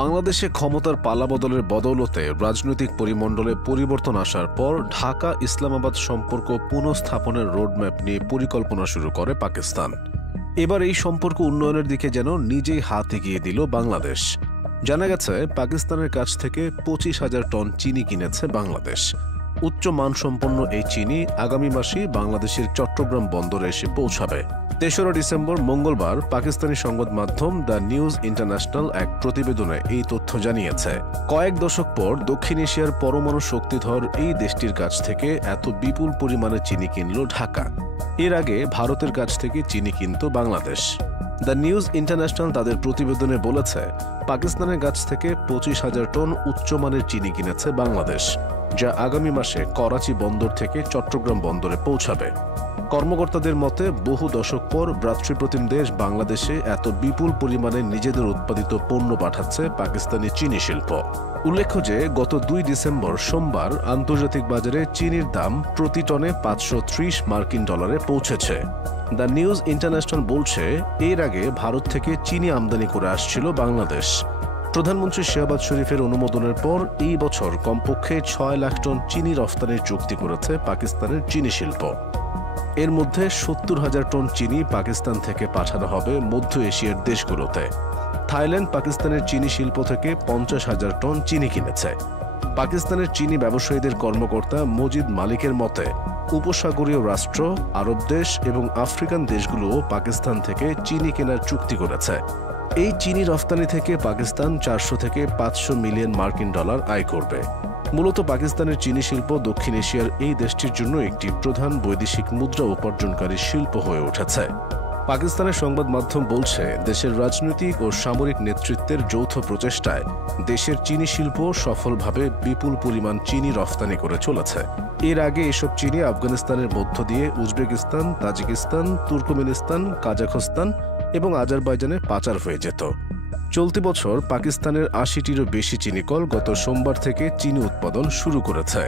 বাংলাদেশে ক্ষমতার পালাবদলের বদৌলতে রাজনৈতিক পরিমণ্ডলে পরিবর্তন আসার পর ঢাকা ইসলামাবাদ সম্পর্ক পুনঃস্থাপনের রোডম্যাপ নিয়ে পরিকল্পনা শুরু করে পাকিস্তান। এবার এই সম্পর্ক উন্নয়নের দিকে যেন নিজেই হাত এগিয়ে দিল বাংলাদেশ। জানা গেছে, পাকিস্তানের কাছ থেকে 25,000 টন চিনি কিনেছে বাংলাদেশ। উচ্চ মানসম্পন্ন এই চিনি আগামী মাসেই বাংলাদেশের চট্টগ্রাম বন্দরে এসে পৌঁছাবে। ৩রা ডিসেম্বর মঙ্গলবার পাকিস্তানি সংবাদ মাধ্যম দ্য নিউজ ইন্টারন্যাশনাল এক প্রতিবেদনে এই তথ্য জানিয়েছে। কয়েক দশক পর দক্ষিণ এশিয়ার পরমাণু শক্তিধর এই দেশটির কাছ থেকে এত বিপুল পরিমাণে চিনি কিনল ঢাকা। এর আগে ভারতের কাছ থেকে চিনি কিনত বাংলাদেশ। দ্য নিউজ ইন্টারন্যাশনাল তাদের প্রতিবেদনে বলেছে, পাকিস্তানের কাছ থেকে 25,000 টন উচ্চমানের চিনি কিনেছে বাংলাদেশ, যা আগামী মাসে করাচি বন্দর থেকে চট্টগ্রাম বন্দরে পৌঁছাবে। কর্মকর্তাদের মতে, বহু দশক পর ভ্রাতৃপ্রতিম দেশ বাংলাদেশে এত বিপুল পরিমাণে নিজেদের উৎপাদিত পণ্য পাঠাচ্ছে পাকিস্তানি চিনি শিল্প। উল্লেখ্য যে, গত 2 ডিসেম্বর সোমবার আন্তর্জাতিক বাজারে চিনির দাম প্রতি টনে 530 মার্কিন ডলারে পৌঁছেছে। দ্য নিউজ ইন্টারন্যাশনাল বলছে, এর আগে ভারত থেকে চিনি আমদানি করে আসছিল বাংলাদেশ। প্রধানমন্ত্রী শেহবাজ শরীফের অনুমোদনের পর এই বছর কমপক্ষে 6 লাখ টন চিনি রফতানির চুক্তি করেছে পাকিস্তানের চিনি শিল্প। এর মধ্যে 70,000 টন চিনি পাকিস্তান থেকে পাঠানো হবে মধ্য এশিয়ার দেশগুলোতে। থাইল্যান্ড পাকিস্তানের চিনি শিল্প থেকে 50,000 টন চিনি কিনেছে। পাকিস্তানের চিনি ব্যবসায়ীদের কর্মকর্তা মজিদ মালিকের মতে, উপসাগরীয় রাষ্ট্র, আরব দেশ এবং আফ্রিকান দেশগুলোও পাকিস্তান থেকে চিনি কেনার চুক্তি করেছে। এই চিনি রফতানি থেকে পাকিস্তান 400 থেকে 500 মিলিয়ন মার্কিন ডলার আয় করবে। মূলত পাকিস্তানের চিনি শিল্প দক্ষিণ এশিয়ার এই দেশটির জন্য একটি প্রধান বৈদেশিক মুদ্রা উপার্জনকারী শিল্প হয়ে উঠেছে। পাকিস্তানের সংবাদ মাধ্যম বলছে, দেশের রাজনৈতিক ও সামরিক নেতৃত্বের যৌথ প্রচেষ্টায় দেশের চিনি শিল্প সফলভাবে বিপুল পরিমাণ চিনি রফতানি করে চলেছে। এর আগে এসব চিনি আফগানিস্তানের মধ্য দিয়ে উজবেকিস্তান, তাজিকিস্তান, তুর্কমেনিস্তান, কাজাখস্তান এবং আজারবাইজানে পাচার হয়ে যেত। চলতি বছর পাকিস্তানের 80টিরও বেশি চিনিকল গত সোমবার থেকে চিনি উৎপাদন শুরু করেছে।